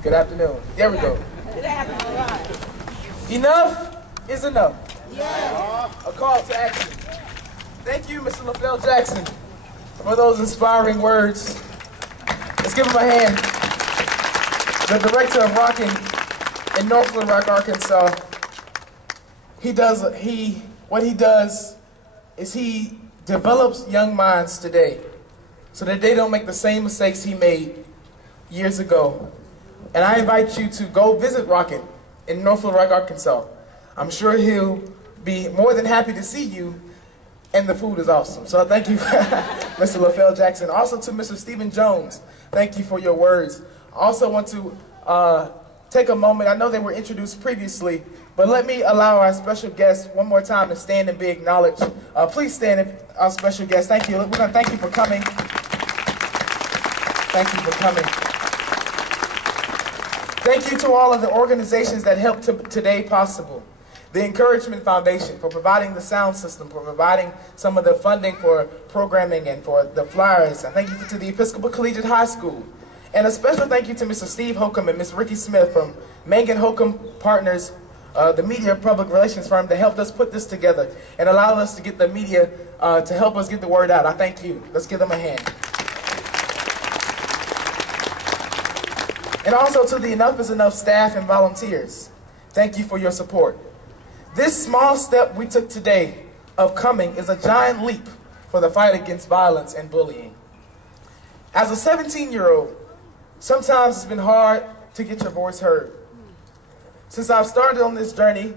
Good afternoon. There we go. Enough is enough. A call to action. Thank you, Mr. Leifel Jackson, for those inspiring words. Let's give him a hand. The director of Rockin' in North Little Rock, Arkansas. What he does is he develops young minds today so that they don't make the same mistakes he made years ago. And I invite you to go visit Rockin' in North Little Rock, Arkansas. I'm sure he'll be more than happy to see you, and the food is awesome. So thank you, Mr. Leifel Jackson. Also to Mr. Stephen Jones, thank you for your words. I also want to take a moment. I know they were introduced previously, but let me allow our special guest one more time to stand and be acknowledged. Please stand, our special guest. Thank you. We're going to thank you for coming. Thank you for coming. Thank you to all of the organizations that helped today possible. The Encouragement Foundation for providing the sound system, for providing some of the funding for programming and for the flyers. And thank you to the Episcopal Collegiate High School. And a special thank you to Mr. Steve Holcomb and Ms. Ricky Smith from Mangan Holcomb Partners, the media public relations firm that helped us put this together and allowed us to get the media to help us get the word out. I thank you. Let's give them a hand. And also to the Enough is Enough staff and volunteers. Thank you for your support. This small step we took today of coming is a giant leap for the fight against violence and bullying. As a 17-year-old, sometimes it's been hard to get your voice heard. Since I've started on this journey,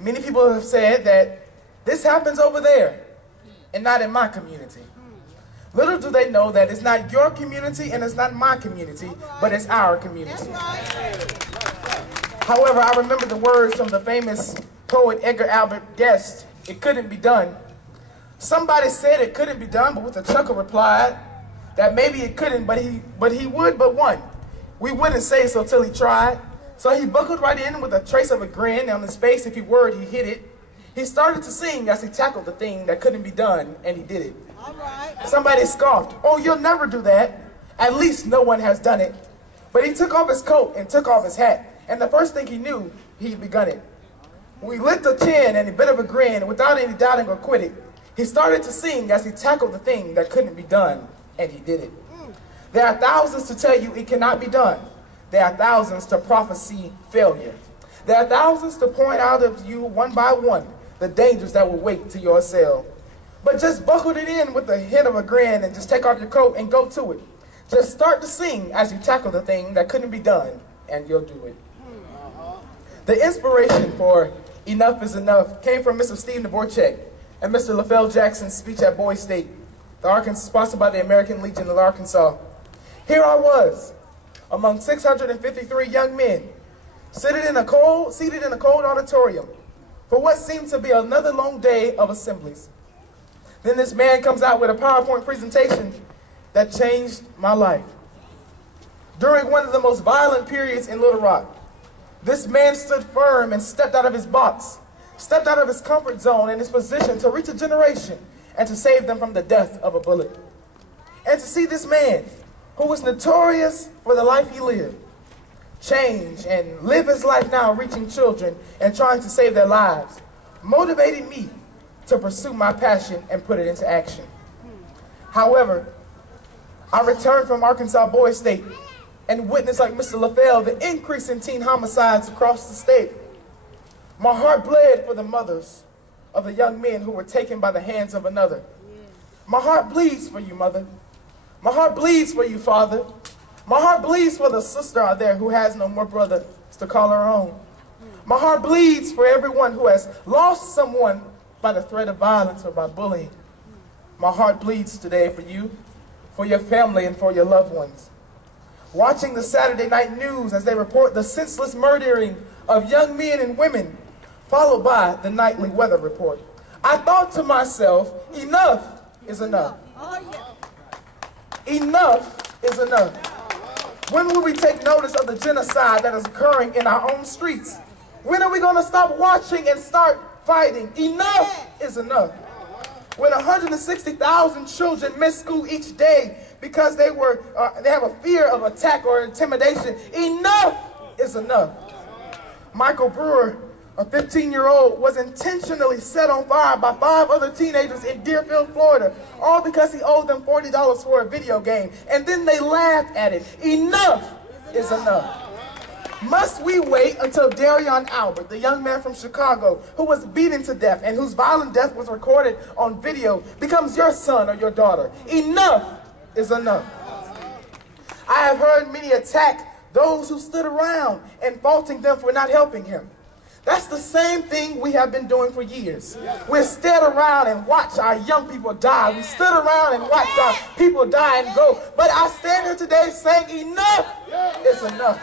many people have said that this happens over there and not in my community. Little do they know that it's not your community and it's not my community, but it's our community. However, I remember the words from the famous poet Edgar Albert Guest, "It couldn't be done." Somebody said it couldn't be done, but with a chuckle replied that maybe it couldn't, but he would but one. We wouldn't say so till he tried. So he buckled right in with a trace of a grin on his face. If he word, he hit it. He started to sing as he tackled the thing that couldn't be done, and he did it. All right. Somebody scoffed, "Oh, you'll never do that. At least no one has done it." But he took off his coat and took off his hat, and the first thing he knew, he'd begun it. We lit the chin and a bit of a grin, and without any doubting or quitting, he started to sing as he tackled the thing that couldn't be done, and he did it. There are thousands to tell you it cannot be done. There are thousands to prophesy failure. There are thousands to point out of you one by one the dangers that will wait to your cell. But just buckle it in with a hint of a grin and just take off your coat and go to it. Just start to sing as you tackle the thing that couldn't be done, and you'll do it. The inspiration for Enough is Enough came from Mr. Steve Dvorak and Mr. Leifel Jackson's speech at Boys State, sponsored by the American Legion of Arkansas. Here I was, among 653 young men, seated in a cold auditorium for what seemed to be another long day of assemblies. Then this man comes out with a PowerPoint presentation that changed my life. During one of the most violent periods in Little Rock, this man stood firm and stepped out of his box, stepped out of his comfort zone and his position to reach a generation and to save them from the death of a bullet. And to see this man, who was notorious for the life he lived, change and live his life now reaching children and trying to save their lives, motivated me to pursue my passion and put it into action. However, I returned from Arkansas Boys State and witnessed, like Mr. Leifel, the increase in teen homicides across the state. My heart bled for the mothers of the young men who were taken by the hands of another. My heart bleeds for you, mother. My heart bleeds for you, father. My heart bleeds for the sister out there who has no more brothers to call her own. My heart bleeds for everyone who has lost someone by the threat of violence or by bullying. My heart bleeds today for you, for your family, and for your loved ones. Watching the Saturday night news as they report the senseless murdering of young men and women, followed by the nightly weather report, I thought to myself, enough is enough. Enough is enough. When will we take notice of the genocide that is occurring in our own streets? When are we going to stop watching and start fighting? Enough is enough. When 160,000 children miss school each day because they have a fear of attack or intimidation. Enough is enough. Michael Brewer, a 15-year-old, was intentionally set on fire by 5 other teenagers in Deerfield, Florida, all because he owed them $40 for a video game. And then they laughed at it. Enough is enough. Must we wait until Darion Albert, the young man from Chicago who was beaten to death and whose violent death was recorded on video, becomes your son or your daughter? Enough is enough. I have heard many attack those who stood around and faulting them for not helping him. That's the same thing we have been doing for years. We stood around and watched our young people die. We stood around and watched our people die and go. But I stand here today saying enough is enough.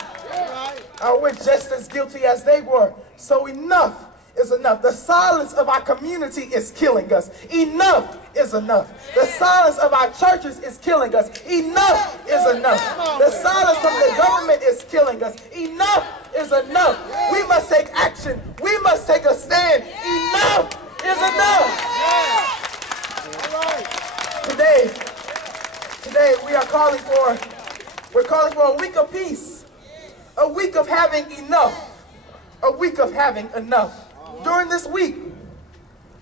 We're just as guilty as they were. So enough is enough. The silence of our community is killing us. Enough is enough. The silence of our churches is killing us. Enough is enough. The silence from the government is killing us. Enough is enough. We must take action. We must take a stand. Enough is enough. Today we are calling for a week of peace, a week of having enough, a week of having enough. During this week,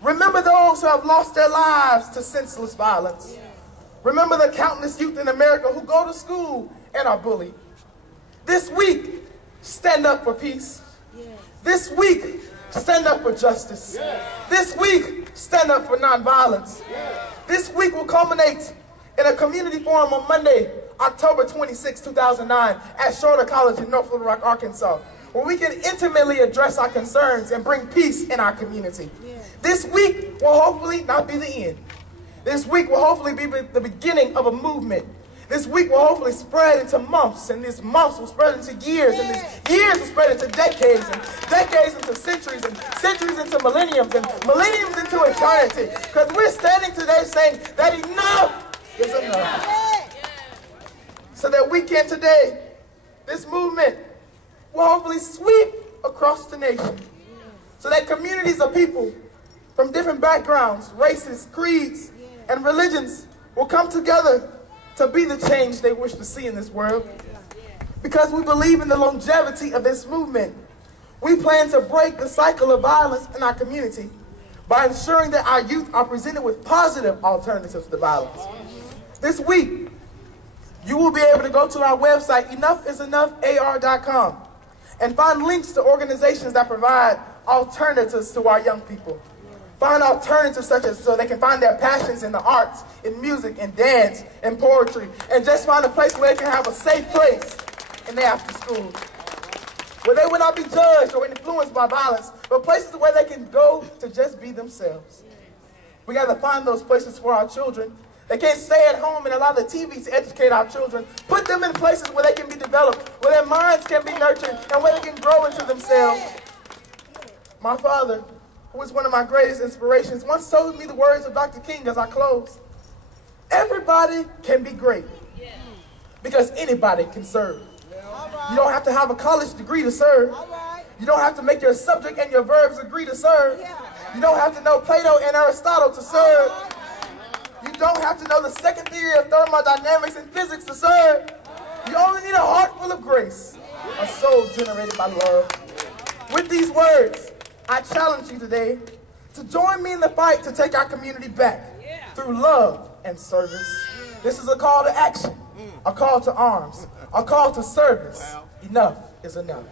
remember those who have lost their lives to senseless violence. Remember the countless youth in America who go to school and are bullied. This week, stand up for peace. This week, stand up for justice. This week, stand up for nonviolence. This week will culminate in a community forum on Monday, October 26, 2009, at Shorter College in North Little Rock, Arkansas, where we can intimately address our concerns and bring peace in our community. This week will hopefully not be the end. This week will hopefully be the beginning of a movement. This week will hopefully spread into months, and these months will spread into years, and these years will spread into decades, and decades into centuries, and centuries into millenniums, and millenniums into eternity. Because we're standing today saying that enough is enough. So that we can today, this movement will hopefully sweep across the nation. So that communities of people from different backgrounds, races, creeds, and religions will come together to be the change they wish to see in this world. Because we believe in the longevity of this movement, we plan to break the cycle of violence in our community by ensuring that our youth are presented with positive alternatives to violence. This week, you will be able to go to our website, enoughisenoughar.com, and find links to organizations that provide alternatives to our young people. Find alternatives such as so they can find their passions in the arts, in music, in dance, in poetry, and just find a place where they can have a safe place in their after school, where they will not be judged or influenced by violence, but places where they can go to just be themselves. We got to find those places for our children. They can't stay at home and allow the TV to educate our children. Put them in places where they can be developed, where their minds can be nurtured, and where they can grow into themselves. My father, who was one of my greatest inspirations, once told me the words of Dr. King as I close. Everybody can be great because anybody can serve. You don't have to have a college degree to serve. You don't have to make your subject and your verbs agree to serve. You don't have to know Plato and Aristotle to serve. You don't have to know the second theory of thermodynamics and physics to serve. You only need a heart full of grace, a soul generated by love. With these words, I challenge you today to join me in the fight to take our community back through love and service. This is a call to action, a call to arms, a call to service. Enough is enough.